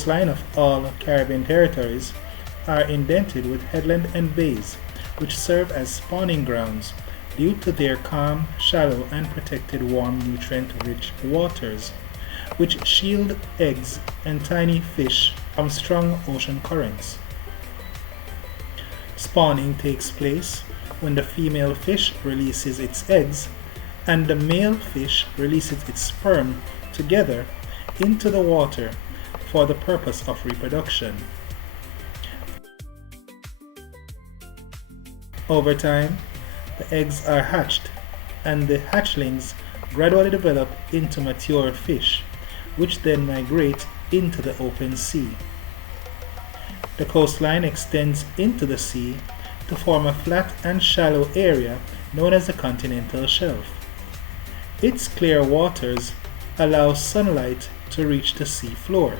coastline of all Caribbean territories are indented with headland and bays, which serve as spawning grounds due to their calm, shallow, and protected warm nutrient-rich waters, which shield eggs and tiny fish from strong ocean currents. Spawning takes place when the female fish releases its eggs and the male fish releases its sperm together into the water for the purpose of reproduction. Over time, the eggs are hatched and the hatchlings gradually develop into mature fish, which then migrate into the open sea. The coastline extends into the sea to form a flat and shallow area known as the continental shelf. Its clear waters allow sunlight to reach the sea floor,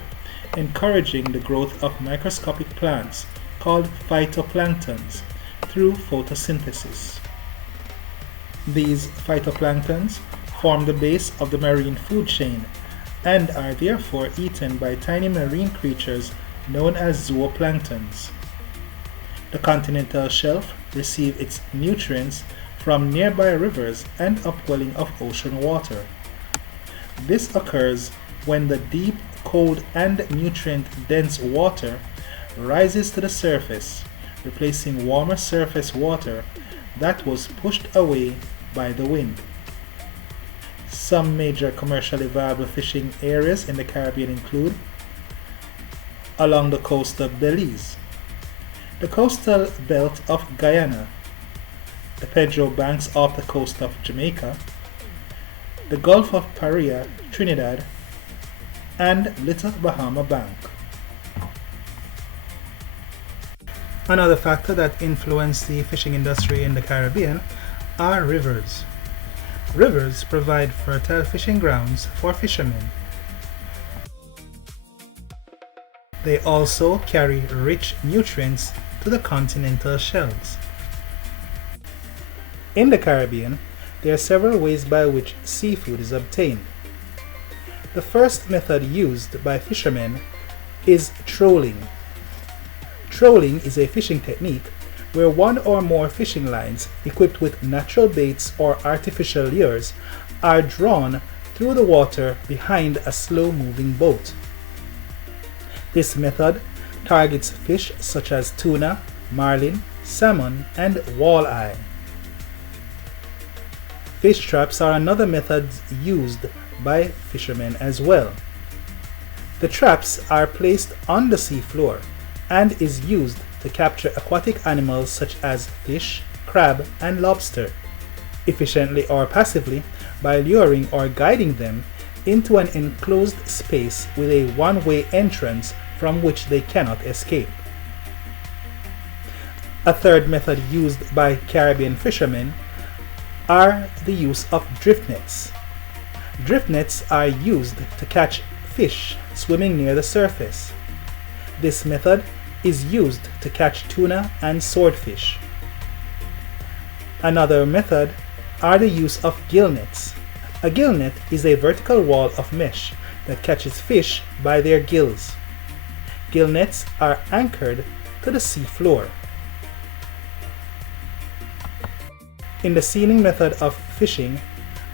encouraging the growth of microscopic plants called phytoplanktons through photosynthesis. These phytoplanktons form the base of the marine food chain and are therefore eaten by tiny marine creatures known as zooplanktons. The continental shelf receives its nutrients from nearby rivers and upwelling of ocean water. This occurs when the deep, cold, and nutrient-dense water rises to the surface, replacing warmer surface water that was pushed away by the wind. Some major commercially viable fishing areas in the Caribbean include along the coast of Belize, the coastal belt of Guyana, the Pedro Banks off the coast of Jamaica, the Gulf of Paria, Trinidad, and Little Bahama Bank. Another factor that influences the fishing industry in the Caribbean are rivers. Rivers provide fertile fishing grounds for fishermen. They also carry rich nutrients to the continental shelves. In the Caribbean, there are several ways by which seafood is obtained. The first method used by fishermen is trolling. Trolling is a fishing technique where one or more fishing lines equipped with natural baits or artificial lures are drawn through the water behind a slow-moving boat. This method targets fish such as tuna, marlin, salmon, and walleye. Fish traps are another method used by fishermen as well. The traps are placed on the seafloor and is used to capture aquatic animals such as fish, crab, and lobster, efficiently or passively by luring or guiding them into an enclosed space with a one-way entrance from which they cannot escape. A third method used by Caribbean fishermen are the use of drift nets. Drift nets are used to catch fish swimming near the surface. This method is used to catch tuna and swordfish. Another method are the use of gill nets. A gill net is a vertical wall of mesh that catches fish by their gills. Gill nets are anchored to the sea floor. In the sealing method of fishing,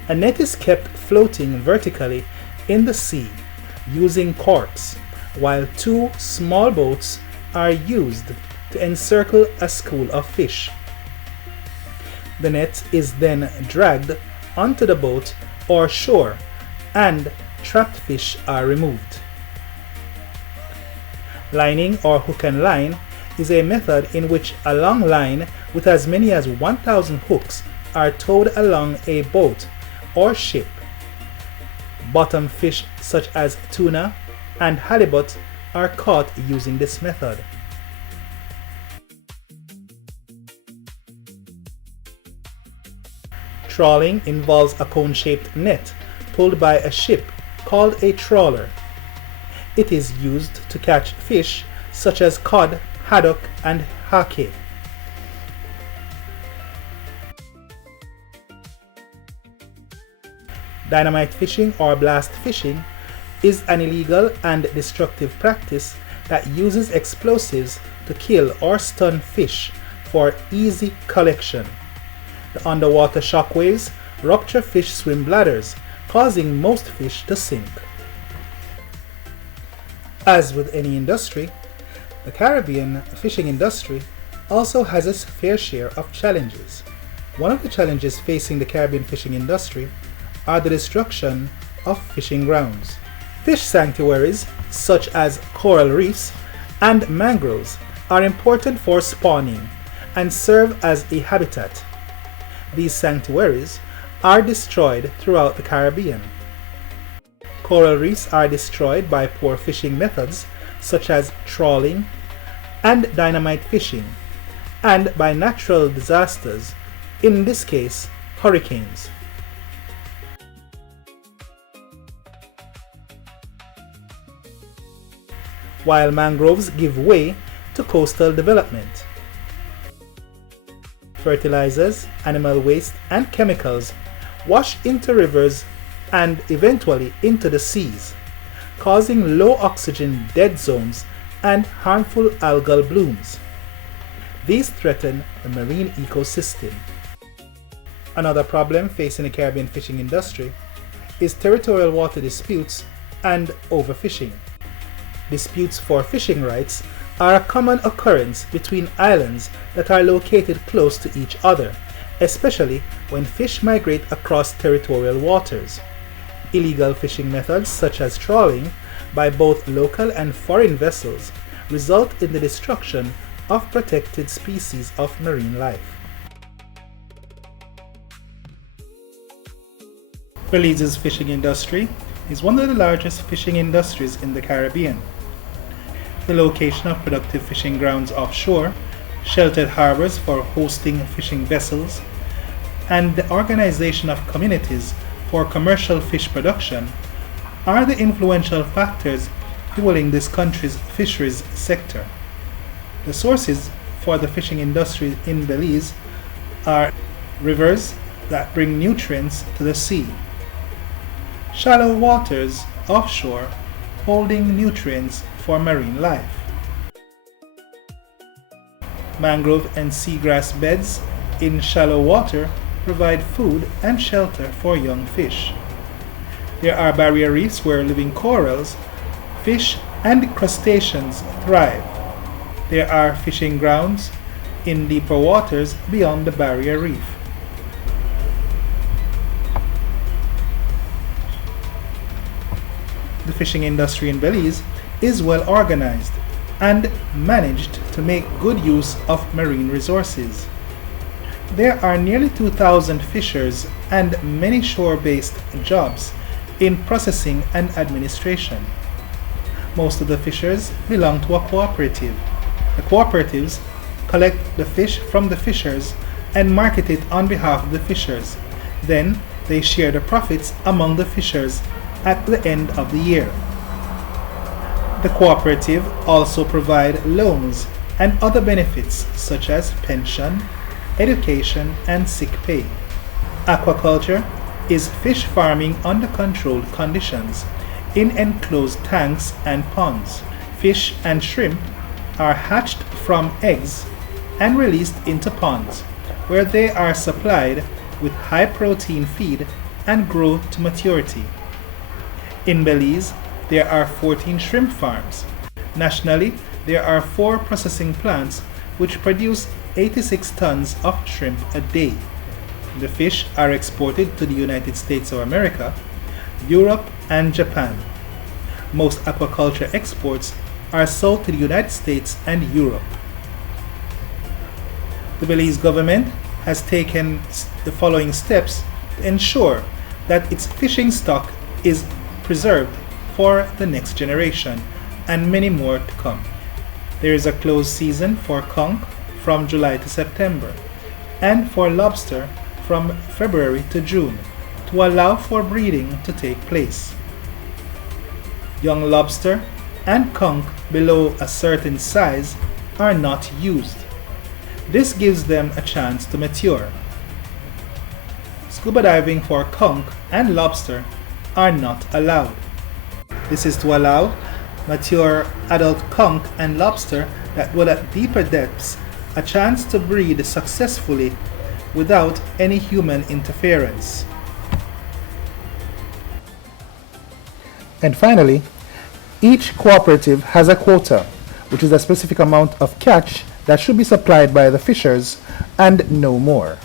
a net is kept floating vertically in the sea using corks, while two small boats are used to encircle a school of fish. The net is then dragged onto the boat or shore and trapped fish are removed. Lining or hook and line is a method in which a long line with as many as 1,000 hooks are towed along a boat or ship. Bottom fish such as tuna and halibut are caught using this method. Trawling involves a cone-shaped net pulled by a ship called a trawler. It is used to catch fish such as cod, haddock, and hake. Dynamite fishing or blast fishing is an illegal and destructive practice that uses explosives to kill or stun fish for easy collection. The underwater shock waves rupture fish swim bladders, causing most fish to sink. As with any industry, the Caribbean fishing industry also has its fair share of challenges. One of the challenges facing the Caribbean fishing industry are the destruction of fishing grounds. Fish sanctuaries such as coral reefs and mangroves are important for spawning and serve as a habitat. These sanctuaries are destroyed throughout the Caribbean. Coral reefs are destroyed by poor fishing methods such as trawling and dynamite fishing, and by natural disasters, in this case, hurricanes. While mangroves give way to coastal development. Fertilizers, animal waste, and chemicals wash into rivers and eventually into the seas, causing low oxygen dead zones and harmful algal blooms. These threaten the marine ecosystem. Another problem facing the Caribbean fishing industry is territorial water disputes and overfishing. Disputes for fishing rights are a common occurrence between islands that are located close to each other, especially when fish migrate across territorial waters. Illegal fishing methods such as trawling by both local and foreign vessels result in the destruction of protected species of marine life. Belize's fishing industry is one of the largest fishing industries in the Caribbean. The location of productive fishing grounds offshore, sheltered harbors for hosting fishing vessels, and the organization of communities for commercial fish production are the influential factors fueling this country's fisheries sector. The sources for the fishing industry in Belize are rivers that bring nutrients to the sea, shallow waters offshore holding nutrients for marine life, mangrove and seagrass beds in shallow water provide food and shelter for young fish. There are barrier reefs where living corals, fish, and crustaceans thrive. There are fishing grounds in deeper waters beyond the barrier reef. The fishing industry in Belize is well organized and managed to make good use of marine resources. There are nearly 2,000 fishers and many shore-based jobs in processing and administration. Most of the fishers belong to a cooperative. The cooperatives collect the fish from the fishers and market it on behalf of the fishers. Then they share the profits among the fishers at the end of the year. The cooperative also provide loans and other benefits such as pension, education, and sick pay. Aquaculture is fish farming under controlled conditions in enclosed tanks and ponds. Fish and shrimp are hatched from eggs and released into ponds, where they are supplied with high-protein feed and grow to maturity. In Belize, there are 14 shrimp farms. Nationally, there are 4 processing plants which produce 86 tons of shrimp a day. The fish are exported to the United States of America, Europe, and Japan. Most aquaculture exports are sold to the United States and Europe. The Belize government has taken the following steps to ensure that its fishing stock is preserved for the next generation and many more to come. There is a closed season for conch from July to September and for lobster from February to June to allow for breeding to take place. Young lobster and conch below a certain size are not used. This gives them a chance to mature. Scuba diving for conch and lobster are not allowed. This is to allow mature adult conch and lobster that dwell at deeper depths a chance to breed successfully without any human interference. And finally, each cooperative has a quota, which is a specific amount of catch that should be supplied by the fishers and no more.